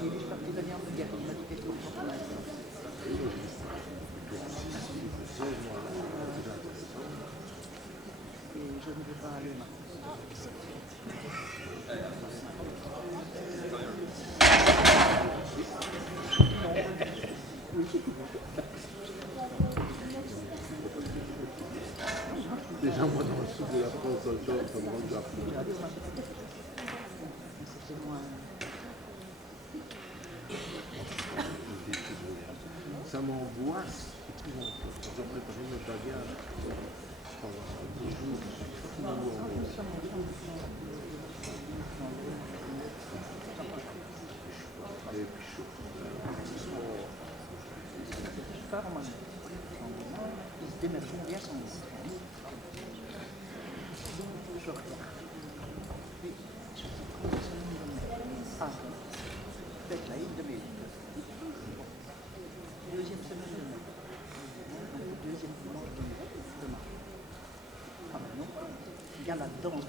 je suis partie venir me dire, il m'a dit quelque chose pour moi. Et je ne vais pas aller maintenant. Déjà, moi, dans le sud de la France, dans le genre, ça me rend déjà plus. C'était moins... Ça m'angoisse épouvantablement. J'ai préparé mes bagages pendant 10 jours. Et puis chaud. Pas vraiment. Il se démerge bien son lit. Je regarde. Ah, peut-être la île de mai. Deuxième semaine de mai. Deuxième dimanche de mai. Demain. Ah ben non. Il y a la danse.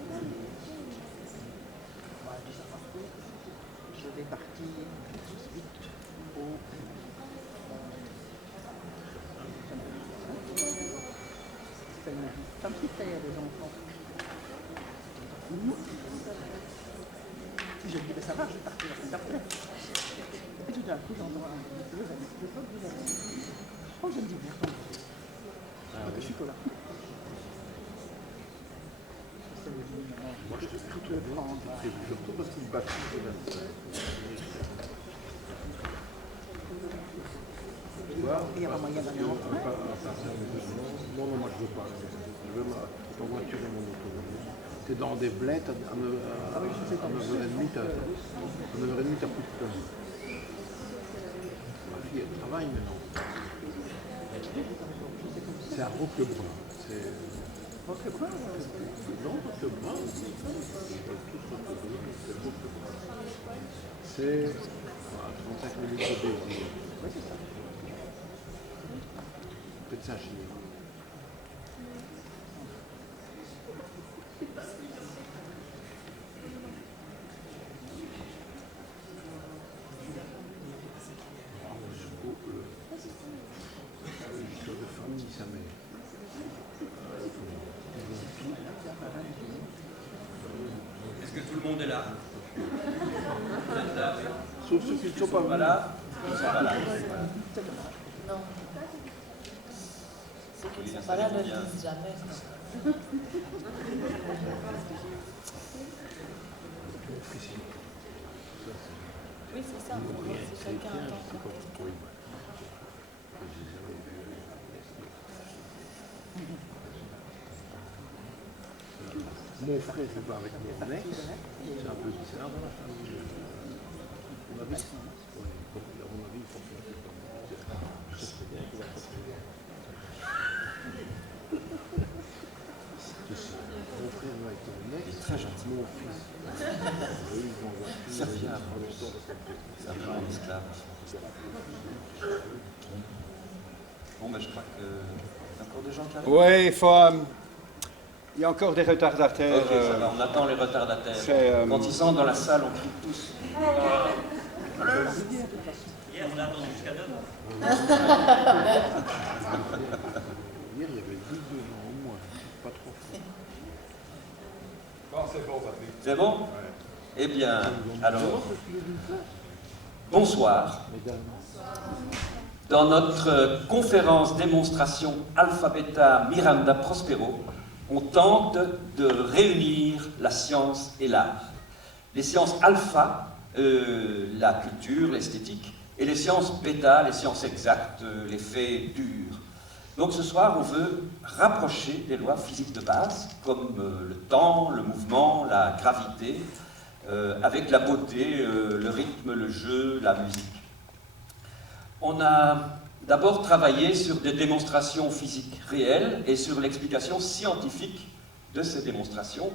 Voilà, je vais partir au... C'est un petit tailleur des enfants. Je me dis, ben ça va, je vais partir la semaine d'après. Et puis tout d'un coup, j'entends un peu, oh, je me dis, merde, je suis là. Moi, je te tout le prendre. Surtout parce qu'il bat tout de la Il y a pas moyen d'aller en train. Non, moi je veux pas. Je veux en voiture et mon automobile. T'es dans des blettes, à 9h30, t'as plus de temps. Ma fille, elle travaille maintenant. C'est à Roquebrun. Roquebrun? Non, Roquebrun. C'est à 35 minutes de Béziers. Oui, c'est ça. Peut-être Saint-Gilles. L'histoire de famille, ça m'est. Est-ce que tout le monde est là? Sauf ceux qui ne sont pas venus. Voilà. Non. Ceux qui ne sont pas là ne le disent jamais. Oui, c'est ça. Si chacun attend. Mon frère n'est pas avec mon ex, c'est un peu bizarre dans la famille. À mon avis, il faut que je sais très bien qu'il va pas très bien. Mon frère va avec mon ex, très gentil. Mon fils. Oui, ils vont voir. Serviable. Ça prend un esclave. Bon, ben je crois que. Il y a encore des gens qui arrivent. Oui, il faut. Il y a encore des retardataires. Ok, ça va, on attend les retardataires. Quand ils sont dans la salle, on crie tous. Hier, on a attendu jusqu'à demain. Hier, il y avait 12 gens au moins, pas trop. Bon, c'est bon, ça fait. C'est bon? Eh bien, alors, bonsoir. Dans notre conférence démonstration Alpha-Beta Miranda Prospero, on tente de réunir la science et l'art. Les sciences alpha, la culture, l'esthétique, et les sciences bêta, les sciences exactes, les faits durs. Donc ce soir, on veut rapprocher des lois physiques de base, comme le temps, le mouvement, la gravité, avec la beauté, le rythme, le jeu, la musique. On a d'abord travaillé sur des démonstrations physiques réelles et sur l'explication scientifique de ces démonstrations.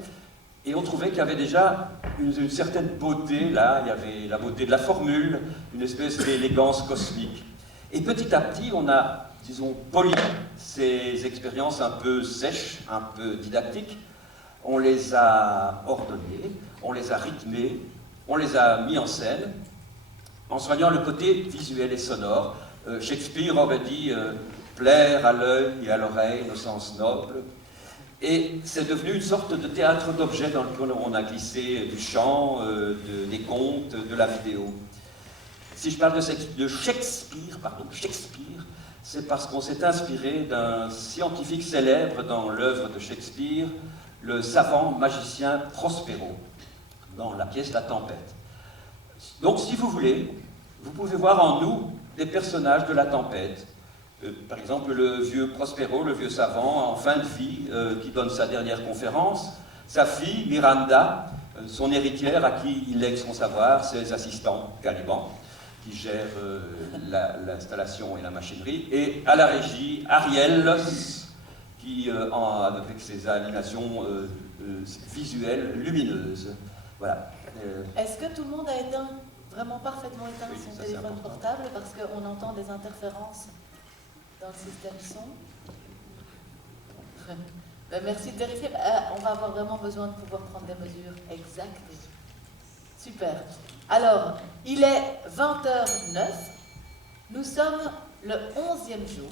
Et on trouvait qu'il y avait déjà une certaine beauté, là, il y avait la beauté de la formule, une espèce d'élégance cosmique. Et petit à petit, on a, disons, poli ces expériences un peu sèches, un peu didactiques. On les a ordonnées, on les a rythmées, on les a mis en scène. en soignant le côté visuel et sonore. Shakespeare aurait dit plaire à l'œil et à l'oreille, nos sens nobles. Et c'est devenu une sorte de théâtre d'objets dans lequel on a glissé du chant, des contes, de la vidéo. Si je parle de Shakespeare, c'est parce qu'on s'est inspiré d'un scientifique célèbre dans l'œuvre de Shakespeare, le savant magicien Prospero, dans la pièce La Tempête. Donc, si vous voulez, vous pouvez voir en nous des personnages de La Tempête. Par exemple, le vieux Prospero, le vieux savant en fin de vie, qui donne sa dernière conférence, sa fille Miranda, son héritière à qui il lègue son savoir, ses assistants Caliban, qui gèrent l'installation et la machinerie, et à la régie Ariel, qui, avec ses animations visuelles lumineuses. Voilà. Est-ce que tout le monde a éteint, vraiment parfaitement éteint Oui, son ça, c'est téléphone important. portable parce qu'on entend des interférences dans le système son? Ben, merci de vérifier. On va avoir vraiment besoin de pouvoir prendre des mesures exactes. Super. Alors, il est 20h09. Nous sommes le 11e jour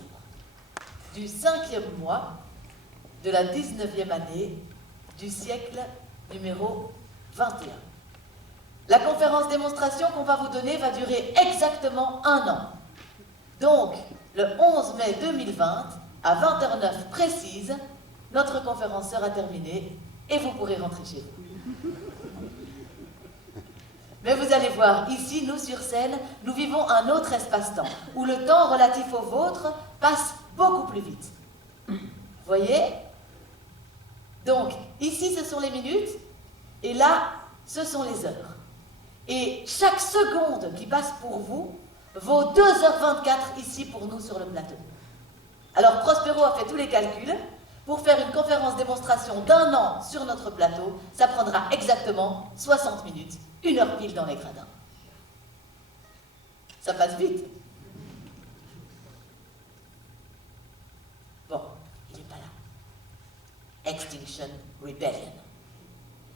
du 5e mois de la 19e année du siècle numéro 21. La conférence démonstration qu'on va vous donner va durer exactement 1 an. Donc, le 11 mai 2020, à 20h09 précise, notre conférence sera terminée et vous pourrez rentrer chez vous. Mais vous allez voir, ici, nous sur scène, nous vivons un autre espace-temps, où le temps relatif au vôtre passe beaucoup plus vite. Voyez? Donc, ici, ce sont les minutes, et là, ce sont les heures. Et chaque seconde qui passe pour vous vaut 2h24 ici pour nous sur le plateau. Alors, Prospero a fait tous les calculs. Pour faire une conférence démonstration d'1 an sur notre plateau, ça prendra exactement 60 minutes, 1 heure pile dans les gradins. Ça passe vite. Bon, il n'est pas là. Extinction Rebellion.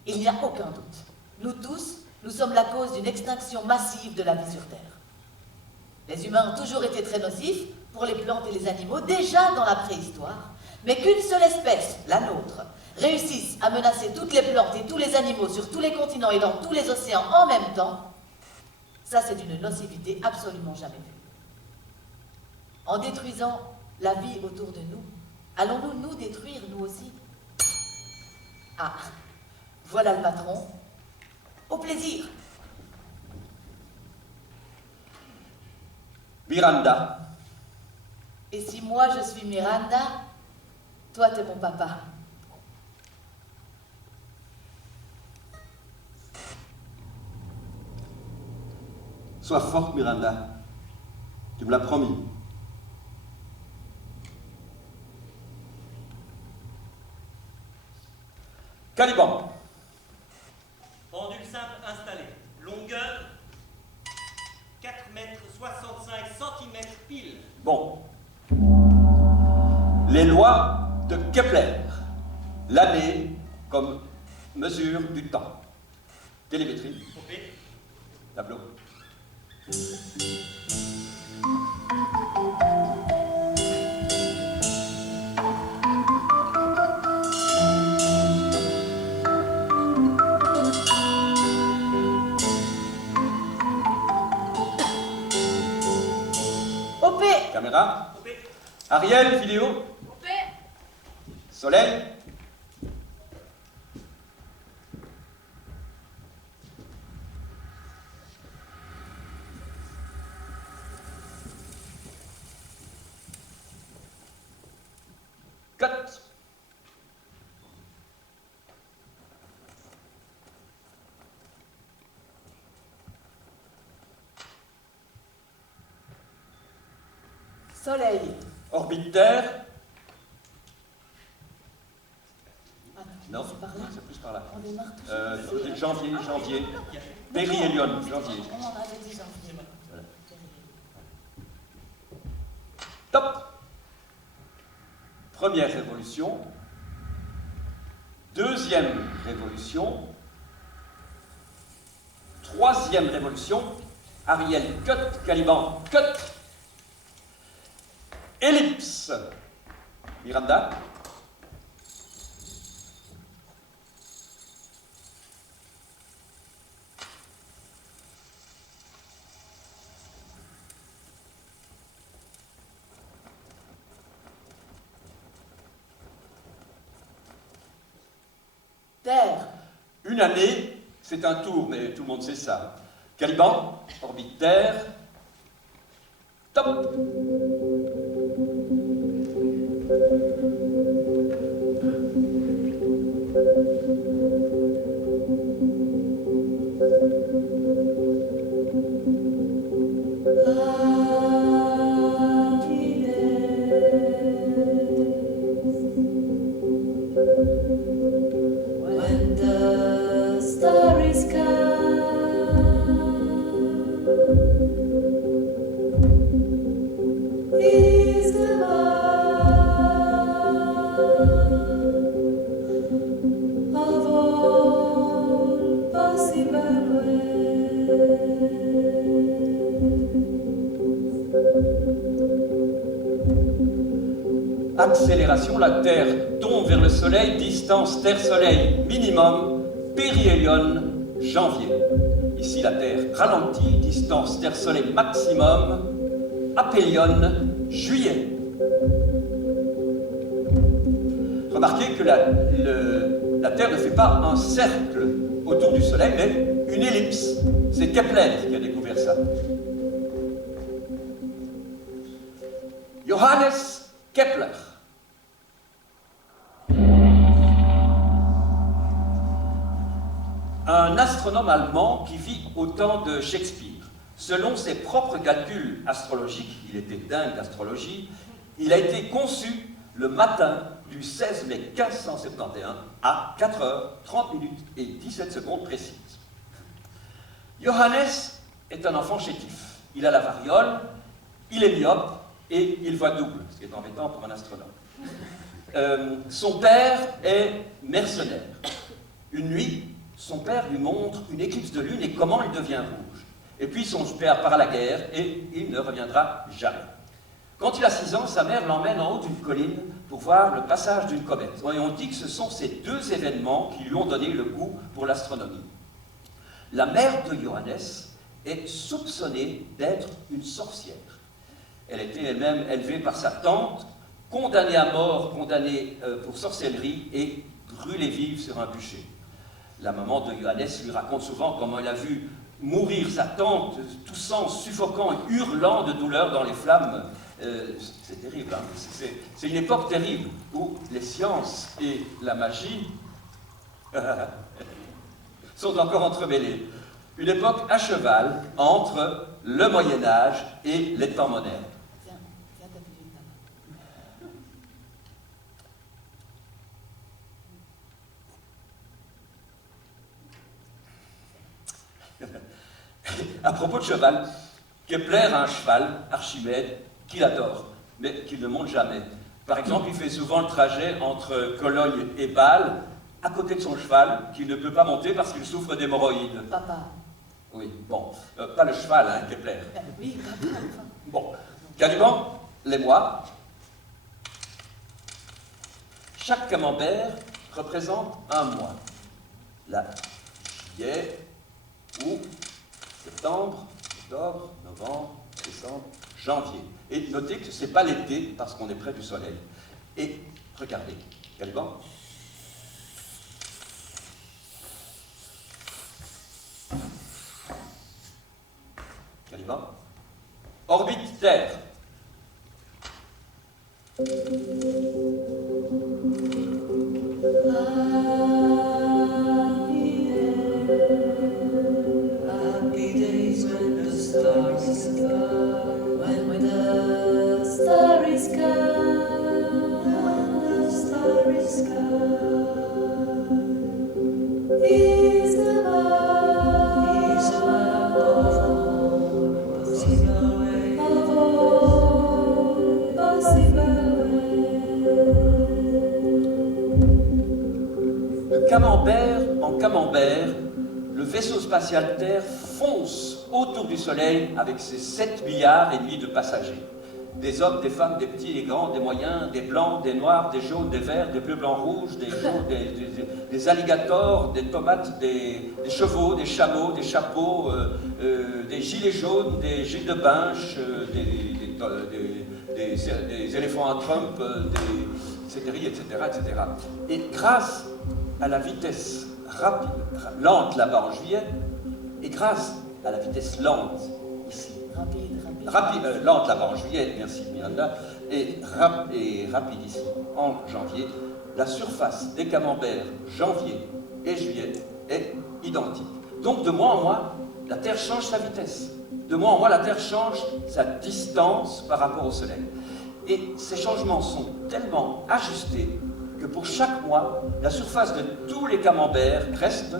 Il n'y a aucun doute. Nous tous, nous sommes la cause d'une extinction massive de la vie sur Terre. Les humains ont toujours été très nocifs pour les plantes et les animaux, déjà dans la préhistoire, mais qu'une seule espèce, la nôtre, réussisse à menacer toutes les plantes et tous les animaux sur tous les continents et dans tous les océans en même temps, ça c'est d'une nocivité absolument jamais vue. En détruisant la vie autour de nous, allons-nous nous détruire nous aussi? Ah, voilà le patron. Au plaisir. Miranda. Et si moi je suis Miranda, toi t'es mon papa. Sois forte, Miranda. Tu me l'as promis. Caliban. Pendule simple installé. Longueur 4 mètres 65 cm pile. Bon. Les lois de Kepler. L'année comme mesure du temps. Télémétrie. OP. Tableau. OP. Caméra. OP. Ariel, vidéo. OP. Soleil. Cut. Soleil. Orbite Terre. Ah, Non, c'est par là. c'est plus par là. On démarre toujours. Janvier. Périhélion, janvier. On en avait dit janvier. Voilà. Top. Première révolution. Deuxième révolution. Troisième révolution. Ariel, cut. Caliban, cut. Ellipse. Miranda. Terre. Une année, c'est un tour, mais tout le monde sait ça. Caliban, orbite Terre. Top. When the starry sky is the mark of all possible Accélération, la Terre tombe vers le Soleil, distance Terre-Soleil minimum, périhélion, janvier. Ici, la Terre ralentit, distance Terre-Soleil maximum, aphélion, juillet. Remarquez que la Terre ne fait pas un cercle autour du Soleil, mais une ellipse. C'est Kepler qui a découvert ça. Johannes Kepler. Un astronome allemand qui vit au temps de Shakespeare. Selon ses propres calculs astrologiques, il était dingue d'astrologie, il a été conçu le matin du 16 mai 1571 à 4h30 et 17 secondes précises. Johannes est un enfant chétif. Il a la variole, il est myope et il voit double, ce qui est embêtant pour un astronome. Son père est mercenaire. Une nuit, son père lui montre une éclipse de lune et comment elle devient rouge. Et puis son père part à la guerre et il ne reviendra jamais. Quand il a 6 ans, sa mère l'emmène en haut d'une colline pour voir le passage d'une comète. Et on dit que ce sont ces deux événements qui lui ont donné le goût pour l'astronomie. La mère de Johannes est soupçonnée d'être une sorcière. Elle était elle-même élevée par sa tante, condamnée à mort, condamnée pour sorcellerie et brûlée vive sur un bûcher. La maman de Johannes lui raconte souvent comment elle a vu mourir sa tante, toussant, suffocant et hurlant de douleur dans les flammes. C'est terrible, hein. C'est une époque terrible où les sciences et la magie sont encore entremêlées. Une époque à cheval entre le Moyen-Âge et les temps modernes. Viens t'appuyer ta main. À propos de cheval, Kepler a un cheval, Archimède, qu'il adore, mais qu'il ne monte jamais. Par exemple, il fait souvent le trajet entre Cologne et Bâle, à côté de son cheval, qu'il ne peut pas monter parce qu'il souffre d'hémorroïdes. Papa. Oui, bon, pas le cheval, hein, Kepler. Oui, papa. Enfin. Bon, Caliban, les mois. Chaque camembert représente un mois. Là, juillet, août, septembre, octobre, novembre, décembre, janvier. Et notez que ce n'est pas l'été parce qu'on est près du soleil. Et regardez, Caliban. Caliban. Orbite Terre. Happy days when the stars come, when the starry sky, when the starry sky is the mark of all possible ways, of all possible ways. De camembert en camembert, le vaisseau spatial Terre fonce autour autour du Soleil avec ses 7 milliards et demi de passagers. Des hommes, des femmes, des petits, des grands, des moyens, des blancs, des noirs, des jaunes, des verts, des bleus, blancs, rouges, des alligators, des tomates, des chevaux, des chameaux, des chapeaux, des gilets jaunes, des gilets de binche, des éléphants à Trump, des céteries, etc., etc. Et grâce à la vitesse rapide, lente là-bas en juillet, et grâce à la vitesse lente ici, lente là-bas en juillet, merci Miranda, et rapide ici en janvier, la surface des camemberts janvier et juillet est identique. Donc de mois en mois, la Terre change sa vitesse. De mois en mois, la Terre change sa distance par rapport au Soleil. Et ces changements sont tellement ajustés que pour chaque mois, la surface de tous les camemberts reste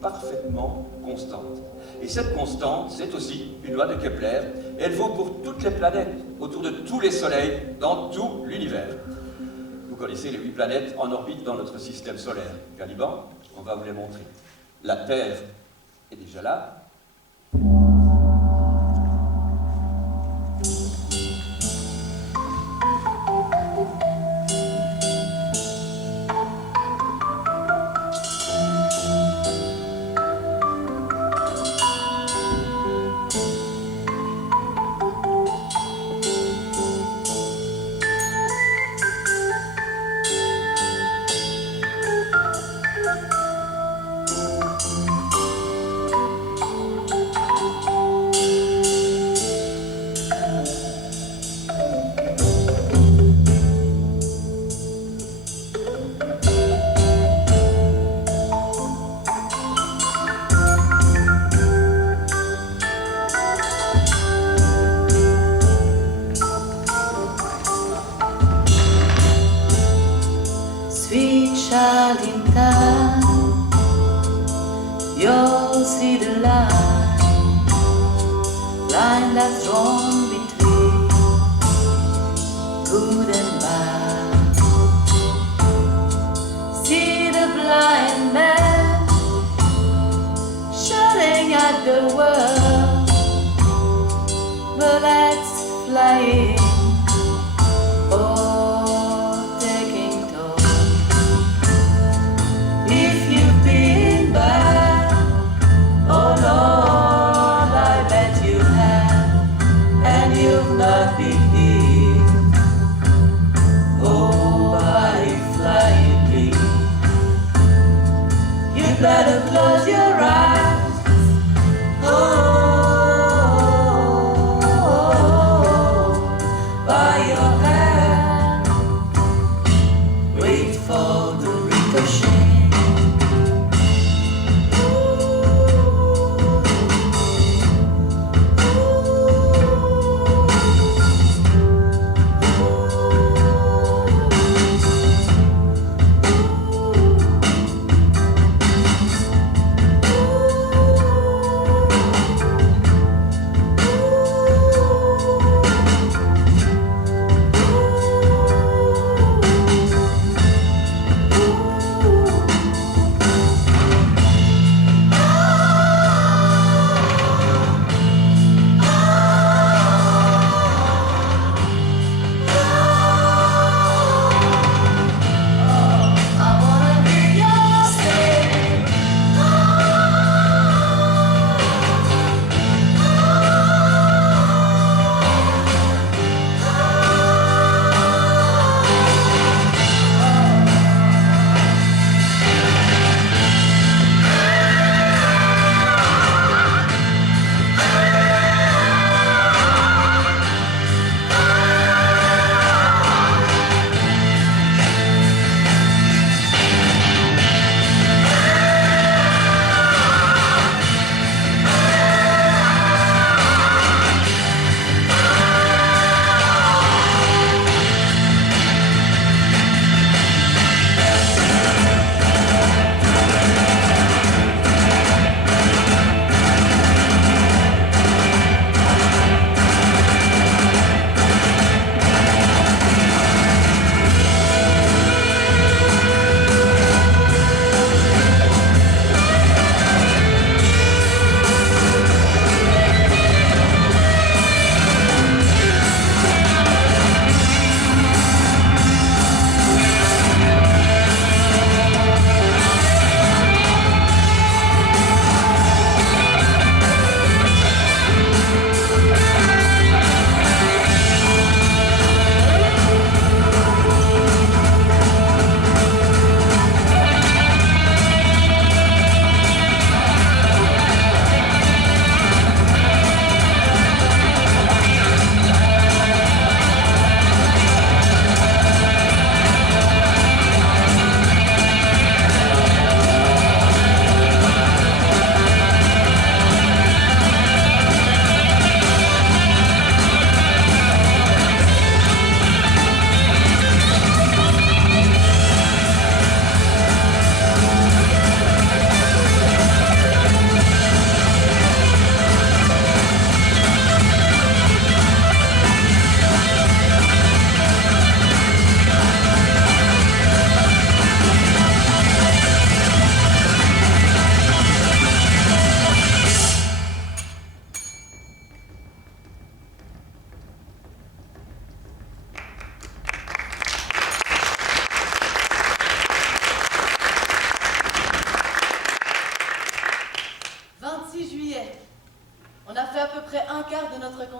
parfaitement constante. Et cette constante, c'est aussi une loi de Kepler, et elle vaut pour toutes les planètes, autour de tous les soleils, dans tout l'univers. Vous connaissez les 8 planètes en orbite dans notre système solaire. Caliban, on va vous les montrer. La Terre est déjà là. Sweet child in time, you'll see the line that's drawn between good and bad. See the blind man shouting at the world, bullets flying. Better close your eyes. By your hand, wait for the ricochet.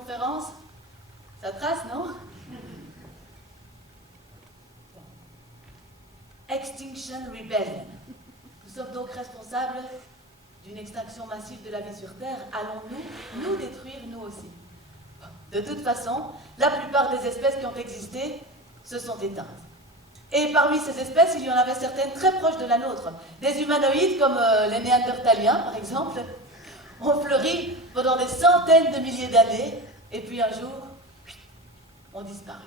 conférence? Ça trace, non? Extinction Rebellion. Nous sommes donc responsables d'une extinction massive de la vie sur Terre. Allons-nous nous détruire, nous aussi? De toute façon, la plupart des espèces qui ont existé se sont éteintes. Et parmi ces espèces, il y en avait certaines très proches de la nôtre. Des humanoïdes comme les Néandertaliens, par exemple, ont fleuri pendant des centaines de milliers d'années, et puis un jour, ont disparu.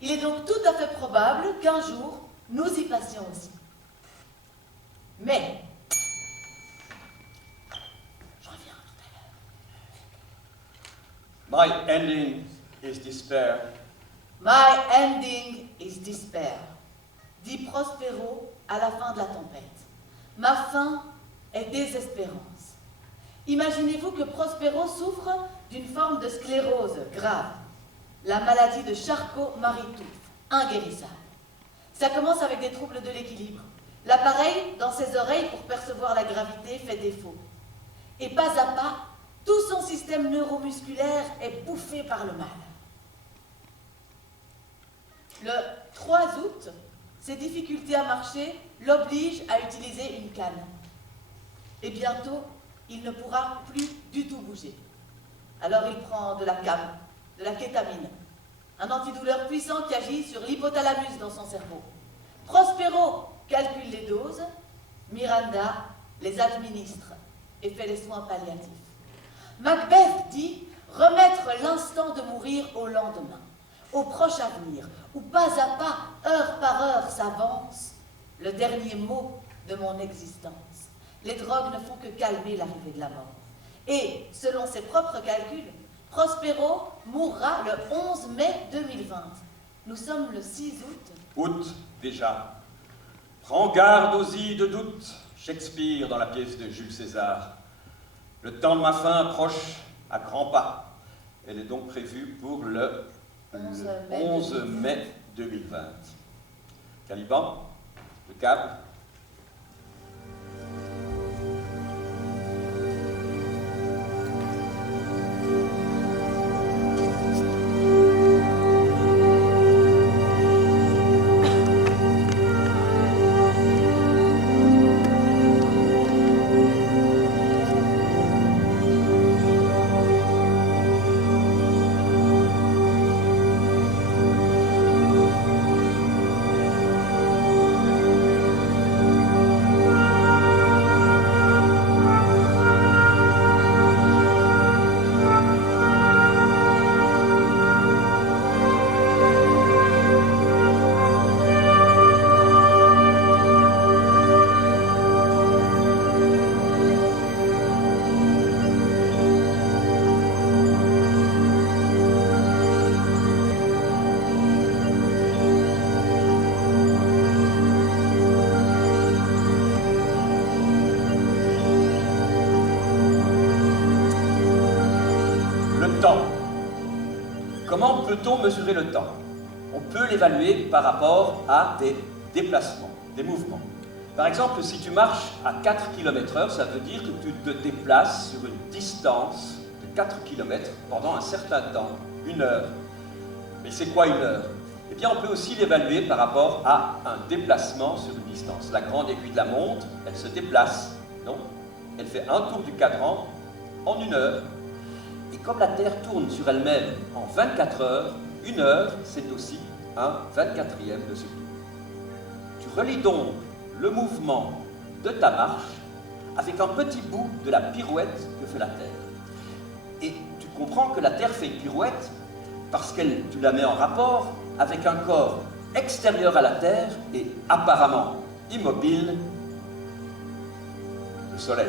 Il est donc tout à fait probable qu'un jour, nous y passions aussi. Mais, je reviens tout à l'heure. My ending is despair. My ending is despair, dit Prospero à la fin de la tempête. Ma fin est désespérance. Imaginez-vous que Prospero souffre d'une forme de sclérose grave, la maladie de Charcot-Marie-Tooth, inguérissable. Ça commence avec des troubles de l'équilibre. L'appareil dans ses oreilles pour percevoir la gravité fait défaut. Et pas à pas, tout son système neuromusculaire est bouffé par le mal. Le 3 août, ses difficultés à marcher l'obligent à utiliser une canne. Et bientôt, il ne pourra plus du tout bouger. Alors il prend de la CAM, de la kétamine, un antidouleur puissant qui agit sur l'hypothalamus dans son cerveau. Prospero calcule les doses, Miranda les administre et fait les soins palliatifs. Macbeth dit remettre l'instant de mourir au lendemain, au proche avenir, où pas à pas, heure par heure s'avance le dernier mot de mon existence. Les drogues ne font que calmer l'arrivée de la mort. Et, selon ses propres calculs, Prospero mourra le 11 mai 2020. Nous sommes le 6 août. Août, déjà. Prends garde aux ides de doute, Shakespeare dans la pièce de Jules César. Le temps de ma fin approche à grands pas. Elle est donc prévue pour le 11 mai 2020. Caliban, le câble. Comment peut-on mesurer le temps? On peut l'évaluer par rapport à des déplacements, des mouvements. Par exemple, si tu marches à 4 km/h, ça veut dire que tu te déplaces sur une distance de 4 km pendant un certain temps, 1 heure. Mais c'est quoi 1 heure? Eh bien, on peut aussi l'évaluer par rapport à un déplacement sur une distance. La grande aiguille de la montre, elle se déplace, non? Elle fait un tour du cadran en 1 heure. Et comme la Terre tourne sur elle-même en 24 heures, 1 heure, c'est aussi un 24e de seconde. Tu relis donc le mouvement de ta marche avec un petit bout de la pirouette que fait la Terre. Et tu comprends que la Terre fait une pirouette parce que tu la mets en rapport avec un corps extérieur à la Terre et apparemment immobile, le Soleil.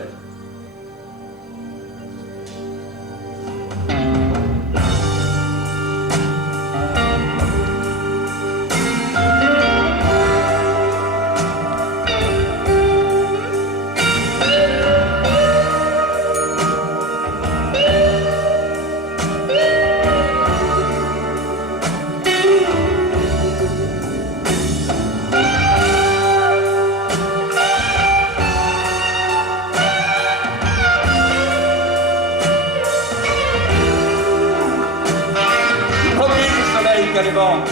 à les vendre.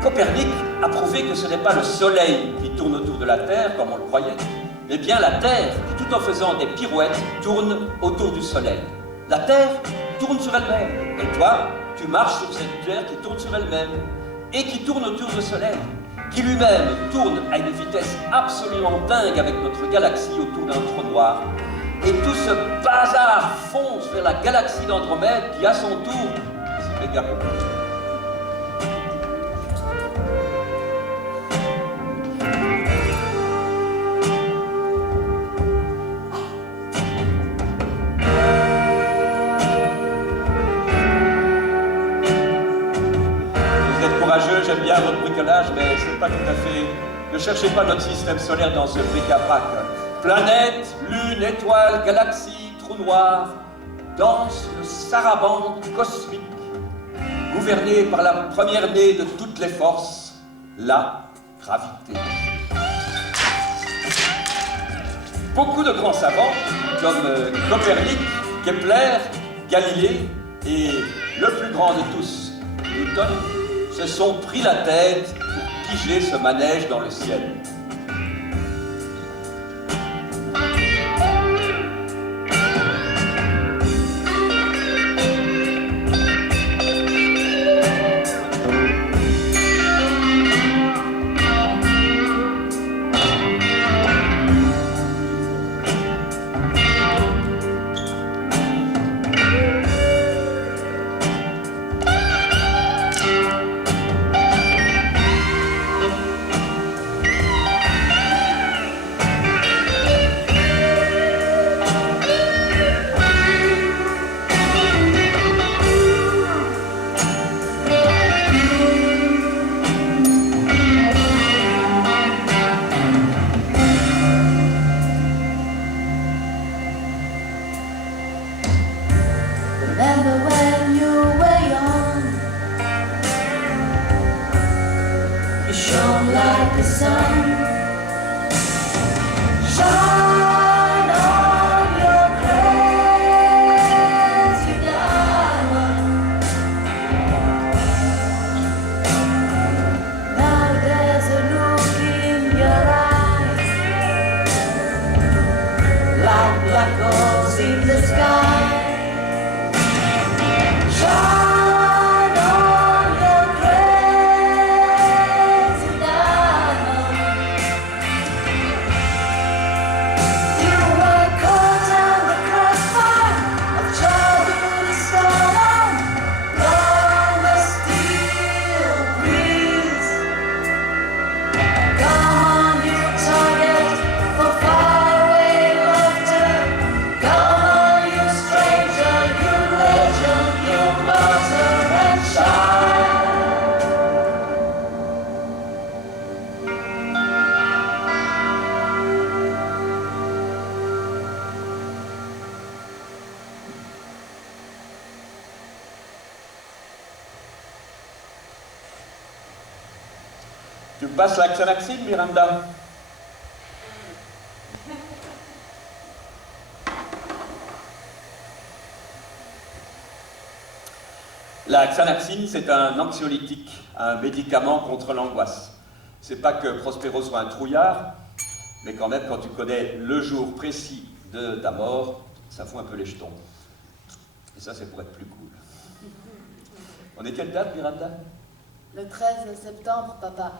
Copernic a prouvé que ce n'est pas le Soleil qui tourne autour de la Terre, comme on le croyait, mais bien la Terre qui, tout en faisant des pirouettes, tourne autour du Soleil. La Terre tourne sur elle-même, et toi, tu marches sur cette Terre qui tourne sur elle-même, et qui tourne autour du Soleil, qui lui-même tourne à une vitesse absolument dingue avec notre galaxie autour d'un trou noir. Et tout ce bazar fonce vers la galaxie d'Andromède qui, à son tour, s'est méga compliqué. J'aime bien votre bricolage, mais c'est pas tout à fait... Ne cherchez pas notre système solaire dans ce bric-à-brac. Planète, lune, étoile, galaxie, trou noir, danse le sarabande cosmique, gouverné par la première née de toutes les forces, la gravité. Beaucoup de grands savants, comme Copernic, Kepler, Galilée et le plus grand de tous, Newton, se sont pris la tête pour piger ce manège dans le ciel. Tu me passes la Xanaxine, Miranda? La Xanaxine, c'est un anxiolytique, un médicament contre l'angoisse. C'est pas que Prospero soit un trouillard, mais quand même, quand tu connais le jour précis de ta mort, ça fout un peu les jetons. Et ça, c'est pour être plus cool. On est quelle date, Miranda? Le 13 septembre, papa.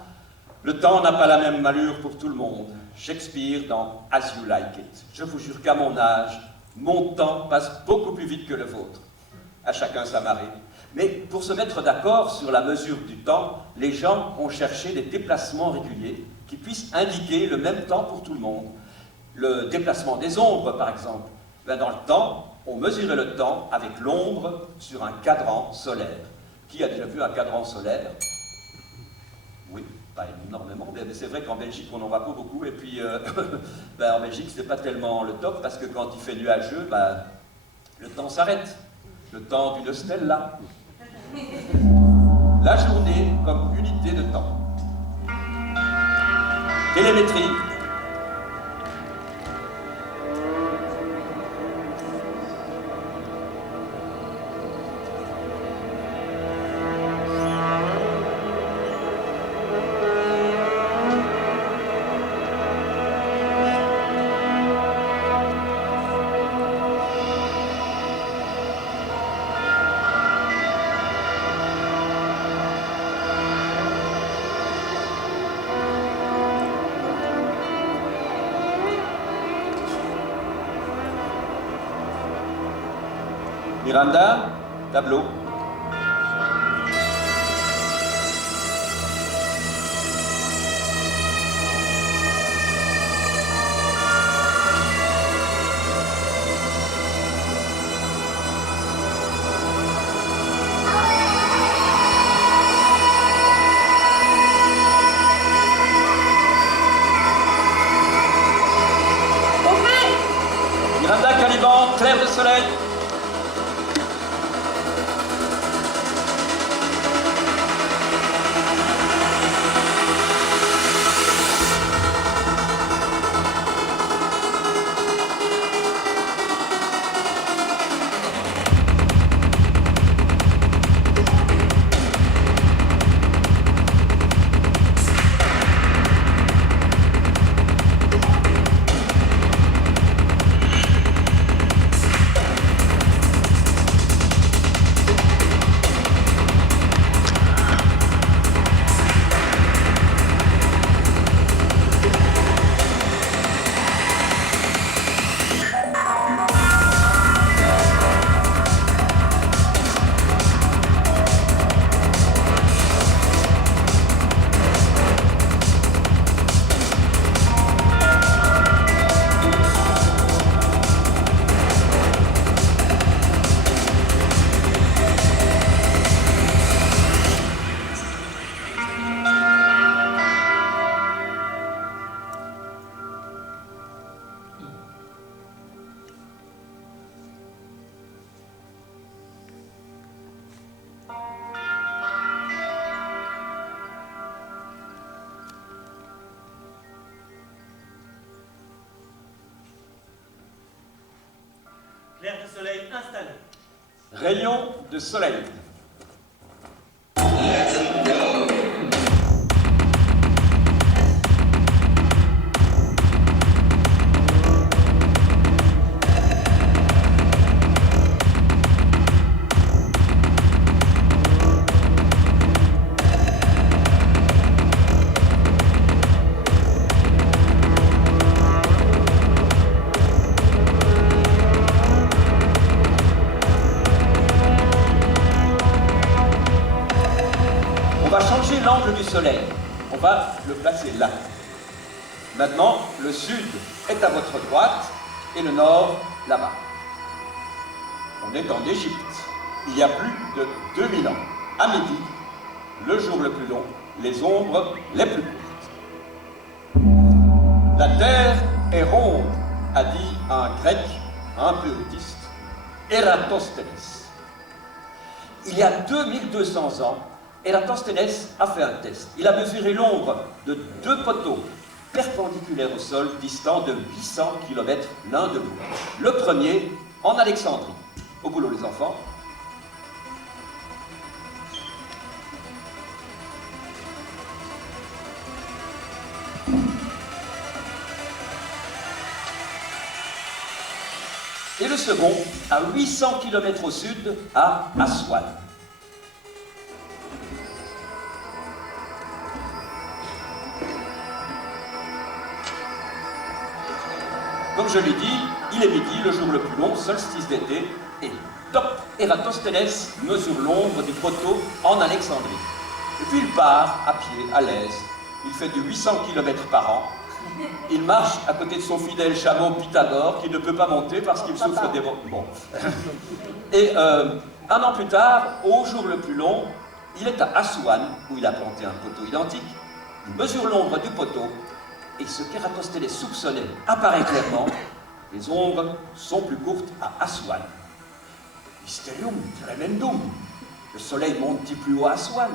Le temps n'a pas la même allure pour tout le monde. Shakespeare dans As You Like It. Je vous jure qu'à mon âge, mon temps passe beaucoup plus vite que le vôtre. À chacun sa marée. Mais pour se mettre d'accord sur la mesure du temps, les gens ont cherché des déplacements réguliers qui puissent indiquer le même temps pour tout le monde. Le déplacement des ombres, par exemple. Ben, dans le temps, on mesurait le temps avec l'ombre sur un cadran solaire. Qui a déjà vu un cadran solaire? Oui, pas énormément, mais c'est vrai qu'en Belgique, on n'en voit pas beaucoup. Et puis, ben, en Belgique, c'est pas tellement le top, parce que quand il fait nuageux, ben, le temps s'arrête. Le temps d'une stella. La journée comme unité de temps. Télémétrie. Miranda, tableau. Miranda, Caliban, clair de soleil. Clair de soleil installé. Rayon de soleil. On va changer l'angle du soleil. On va le placer là. Maintenant, le sud est à votre droite et le nord là-bas. On est en Égypte. Il y a plus de 2000 ans. À midi, le jour le plus long, les ombres les plus courtes. La terre est ronde, a dit un grec un peu autiste, Ératosthène. Il y a 2200 ans, Ératosthène a fait un test. Il a mesuré l'ombre de 2 poteaux perpendiculaires au sol, distants de 800 km l'un de l'autre. Le premier en Alexandrie. Au boulot les enfants. Et le second à 800 km au sud, à Aswan. Comme je l'ai dit, il est midi, le jour le plus long, solstice d'été, et top, Ératosthène mesure l'ombre du poteau en Alexandrie. Et puis il part à pied, à l'aise. Il fait du 800 km par an. Il marche à côté de son fidèle chameau Pythagore, qui ne peut pas monter parce qu'il souffre des... Bon. Et un an plus tard, au jour le plus long, il est à Aswan, où il a planté un poteau identique. Il mesure l'ombre du poteau, et ce qu'Ératosthène soupçonnait apparaît clairement. Les ombres sont plus courtes à Aswan. Mysterium tremendum. Le soleil monte-t-il plus haut à Aswan?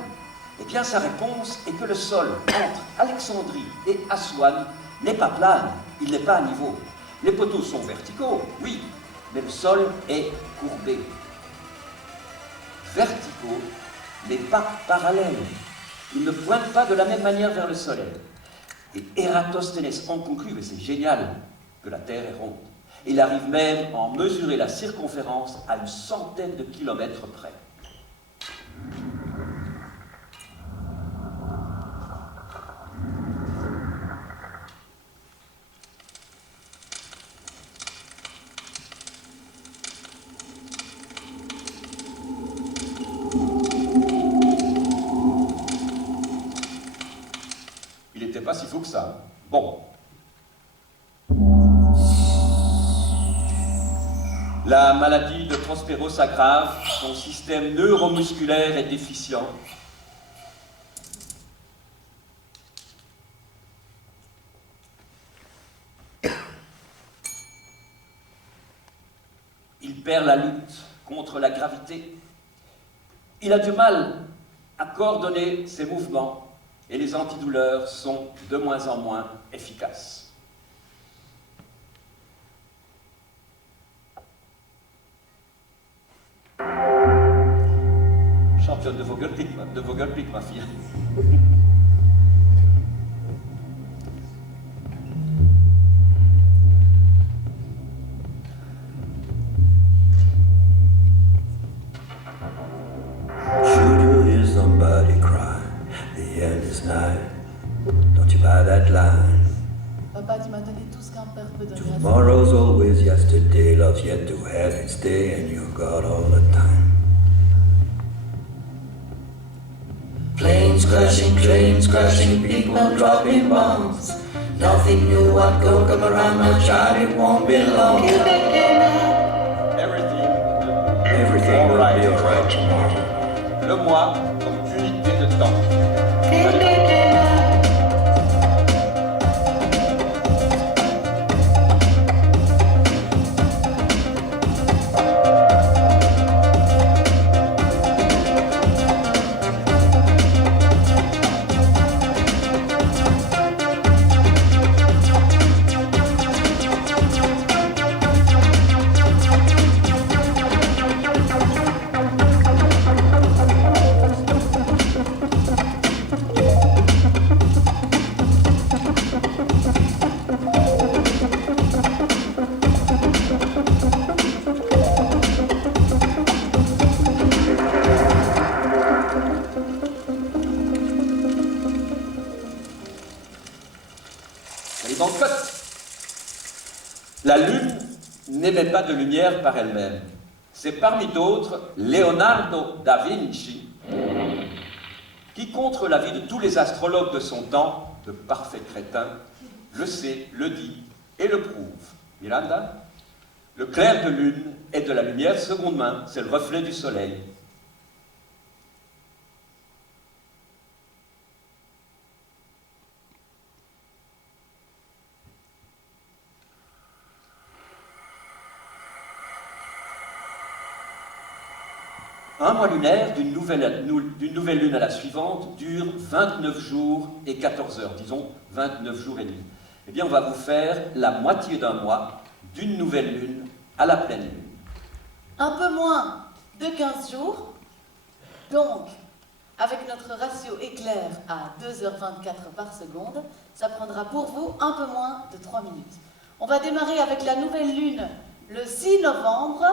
Eh bien, sa réponse est que le sol entre Alexandrie et Aswan n'est pas plane, il n'est pas à niveau. Les poteaux sont verticaux, oui, mais le sol est courbé. Verticaux, mais pas parallèles. Ils ne pointent pas de la même manière vers le soleil. Et Ératosthène en conclut, et c'est génial, que la Terre est ronde. Il arrive même à en mesurer la circonférence à une centaine de kilomètres près. Il n'était pas si fou que ça. Bon. La maladie de Prospero s'aggrave, son système neuromusculaire est déficient. Il perd la lutte contre la gravité. Il a du mal à coordonner ses mouvements et les antidouleurs sont de moins en moins efficaces. Championne de Vogelpick, ma fille. Should you hear somebody cry, the end is nigh. Don't you buy that line? Papa, tu m'as donné tout ce qu'un père peut donner à sa Tomorrow's always yesterday, love's yet to have its day, and you got all the time. Planes crashing, people dropping bombs. Nothing new, what go come around, my child, it won't be long. Everything will Alright. be alright tomorrow. Le moi comme unité de temps. Elle est bancote. La Lune n'émet pas de lumière par elle-même. C'est parmi d'autres Leonardo da Vinci qui, contre l'avis de tous les astrologues de son temps, de parfaits crétins, le sait, le dit et le prouve. Miranda, le clair de lune est de la lumière seconde main, c'est le reflet du soleil. Un mois lunaire d'une nouvelle lune à la suivante dure 29 jours et 14 heures, disons 29 jours et demi. Eh bien, on va vous faire la moitié d'un mois d'une nouvelle lune à la pleine lune. Un peu moins de 15 jours. Donc, avec notre ratio éclair à 2h24 par seconde, ça prendra pour vous un peu moins de 3 minutes. On va démarrer avec la nouvelle lune le 6 novembre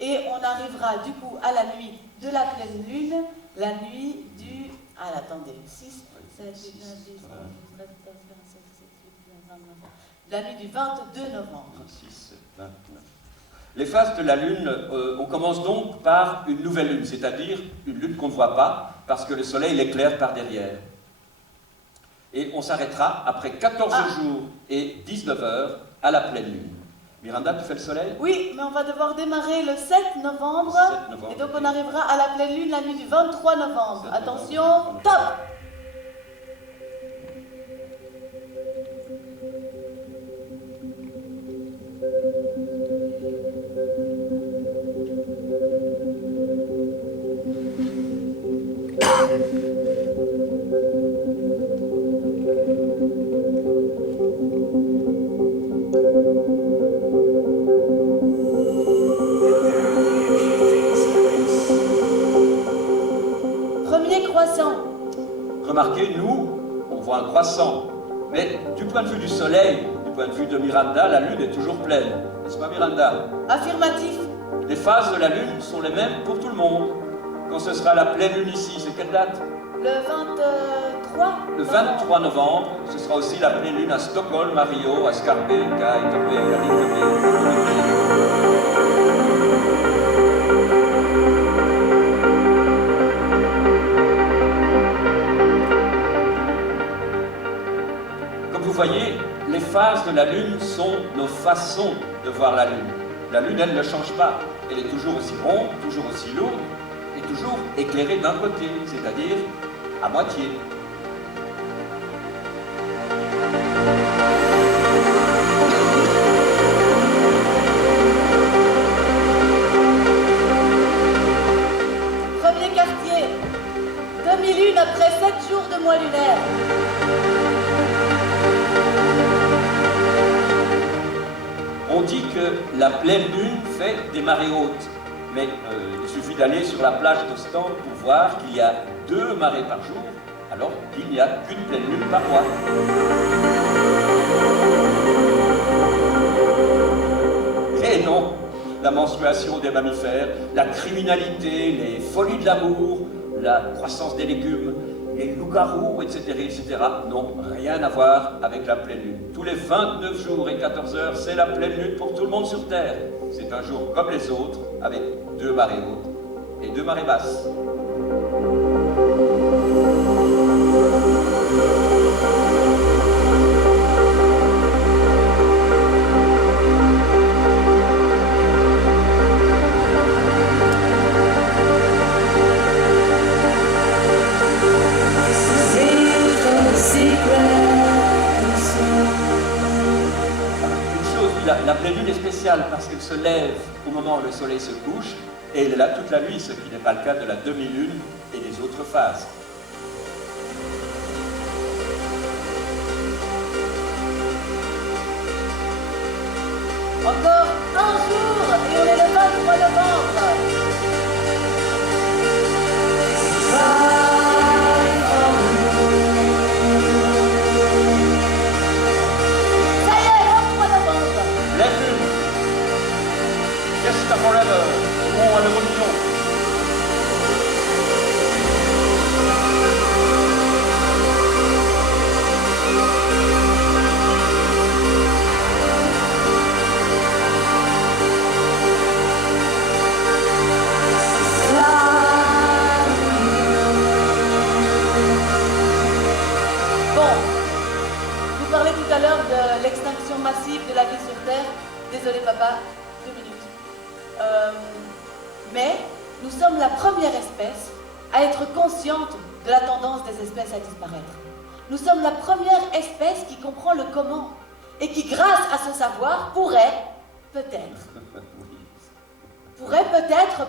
et on arrivera du coup à la nuit de la pleine lune, la nuit du... Ah, attendez, 6, 7, 8, 9, 10, 11, 12, 13, 14, 15, 16, 17, 18, 19, 20, 21. La nuit du 22 novembre. 26, 29. Les phases de la Lune, on commence donc par une nouvelle Lune, c'est-à-dire une Lune qu'on ne voit pas, parce que le Soleil l'éclaire par derrière. Et on s'arrêtera après 14 jours et 19 heures à la pleine Lune. Miranda, tu fais le Soleil? Oui, mais on va devoir démarrer le 7 novembre, 7 novembre, et donc ok. on arrivera à la pleine Lune la nuit du 23 novembre. 7 Attention, novembre. top! croissant. Remarquez, nous, on voit un croissant. Mais du point de vue du Soleil, du point de vue de Miranda, la Lune est toujours pleine. N'est-ce pas, Miranda? Affirmatif. Les phases de la Lune sont les mêmes pour tout le monde. Quand ce sera la pleine Lune ici, c'est quelle date? Le 23. Le 23 novembre, ce sera aussi la pleine Lune à Stockholm, à Rio, à Scarbeca, à Itobe, à Itobe. Vous voyez, les phases de la Lune sont nos façons de voir la Lune. La Lune, elle ne change pas. Elle est toujours aussi ronde, toujours aussi lourde, et toujours éclairée d'un côté, c'est-à-dire à moitié. Premier quartier. Demi-lune après 7 jours de mois lunaire. On dit que la pleine lune fait des marées hautes, mais il suffit d'aller sur la plage d'Ostende pour voir qu'il y a 2 marées par jour, alors qu'il n'y a qu'une pleine lune par mois. Et non, la menstruation des mammifères, la criminalité, les folies de l'amour, la croissance des légumes, les loups-garous, etc., n'ont rien à voir avec la pleine lune. Tous les 29 jours et 14 heures, c'est la pleine lune pour tout le monde sur Terre. C'est un jour comme les autres, avec 2 marées hautes et 2 marées basses. La pleine lune est spéciale parce qu'elle se lève au moment où le soleil se couche et elle est là toute la nuit, ce qui n'est pas le cas de la demi-lune et des autres phases. Encore un jour et on est le 23 novembre. Ça y est, 23 novembre. La lune, Fiesta Forever, bon à l'évolution. Vous parlez tout à l'heure de l'extinction massive de la vie sur Terre. Désolé papa, 2 minutes. Mais nous sommes la première espèce à être consciente de la tendance des espèces à disparaître. Nous sommes la première espèce qui comprend le comment et qui, grâce à ce savoir, pourrait peut-être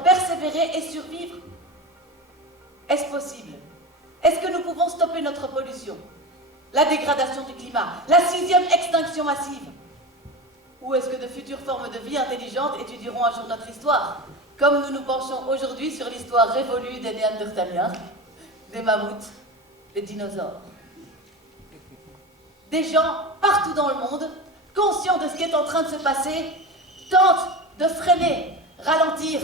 persévérer et survivre. Est-ce possible? Est-ce que nous pouvons stopper notre pollution, la dégradation du climat, la 6e extinction massive? Ou est-ce que de futures formes de vie intelligentes étudieront un jour notre histoire, comme nous nous penchons aujourd'hui sur l'histoire révolue des Néandertaliens, des mammouths, des dinosaures? Des gens partout dans le monde, conscients de ce qui est en train de se passer, tentent de freiner, ralentir,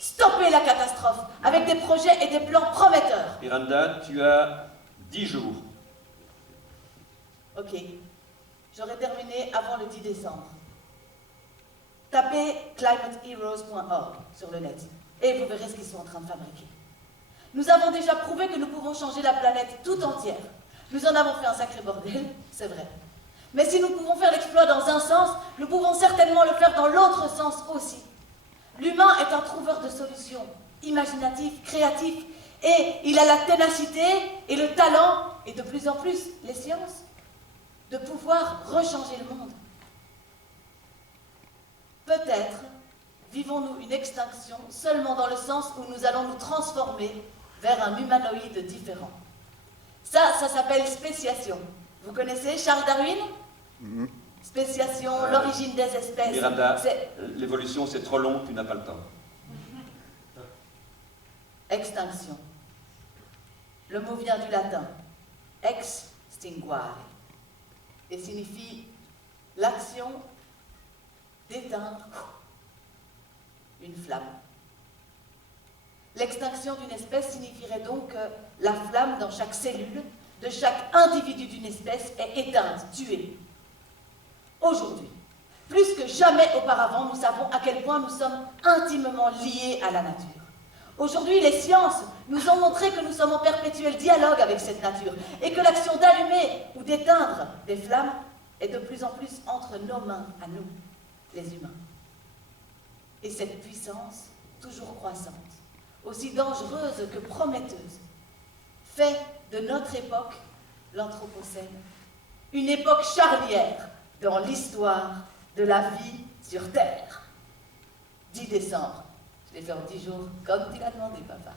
stopper la catastrophe avec des projets et des plans prometteurs. Miranda, tu as 10 jours. Ok, j'aurai terminé avant le 10 décembre. Tapez climateheroes.org sur le net et vous verrez ce qu'ils sont en train de fabriquer. Nous avons déjà prouvé que nous pouvons changer la planète tout entière. Nous en avons fait un sacré bordel, c'est vrai. Mais si nous pouvons faire l'exploit dans un sens, nous pouvons certainement le faire dans l'autre sens aussi. L'humain est un trouveur de solutions, imaginatif, créatif, et il a la ténacité et le talent, et de plus en plus les sciences, de pouvoir rechanger le monde. Peut-être vivons-nous une extinction seulement dans le sens où nous allons nous transformer vers un humanoïde différent. Ça s'appelle spéciation. Vous connaissez Charles Darwin? Spéciation, l'origine des espèces. Miranda, l'évolution c'est trop long, tu n'as pas le temps. Extinction. Le mot vient du latin extinguere et signifie l'action d'éteindre une flamme. L'extinction d'une espèce signifierait donc que la flamme dans chaque cellule de chaque individu d'une espèce est éteinte, tuée. Aujourd'hui, plus que jamais auparavant, nous savons à quel point nous sommes intimement liés à la nature. Aujourd'hui, les sciences nous ont montré que nous sommes en perpétuel dialogue avec cette nature et que l'action d'allumer ou d'éteindre des flammes est de plus en plus entre nos mains, à nous, les humains. Et cette puissance, toujours croissante, aussi dangereuse que prometteuse, fait de notre époque, l'Anthropocène, une époque charnière dans l'histoire de la vie sur Terre. 10 décembre, je l'ai fait en 10 jours, comme tu l'as demandé, papa.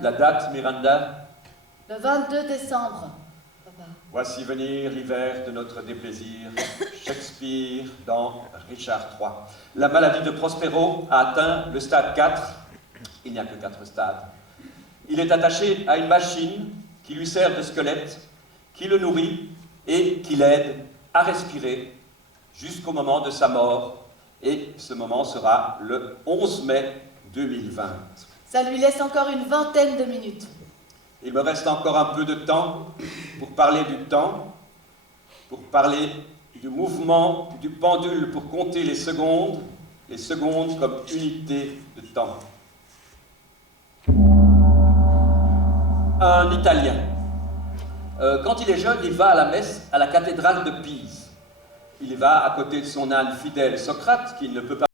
La date, Miranda? Le 22 décembre, papa. Voici venir l'hiver de notre déplaisir. Shakespeare dans Richard III. La maladie de Prospero a atteint le stade 4. Il n'y a que 4 stades. Il est attaché à une machine qui lui sert de squelette, qui le nourrit et qui l'aide à respirer jusqu'au moment de sa mort. Et ce moment sera le 11 mai 2020. Ça lui laisse encore une vingtaine de minutes. Il me reste encore un peu de temps pour parler du temps, pour parler du mouvement du pendule, pour compter les secondes comme unité de temps. Un Italien. Quand il est jeune, il va à la messe à la cathédrale de Pise. Il va à côté de son âne fidèle Socrate, qui ne peut pas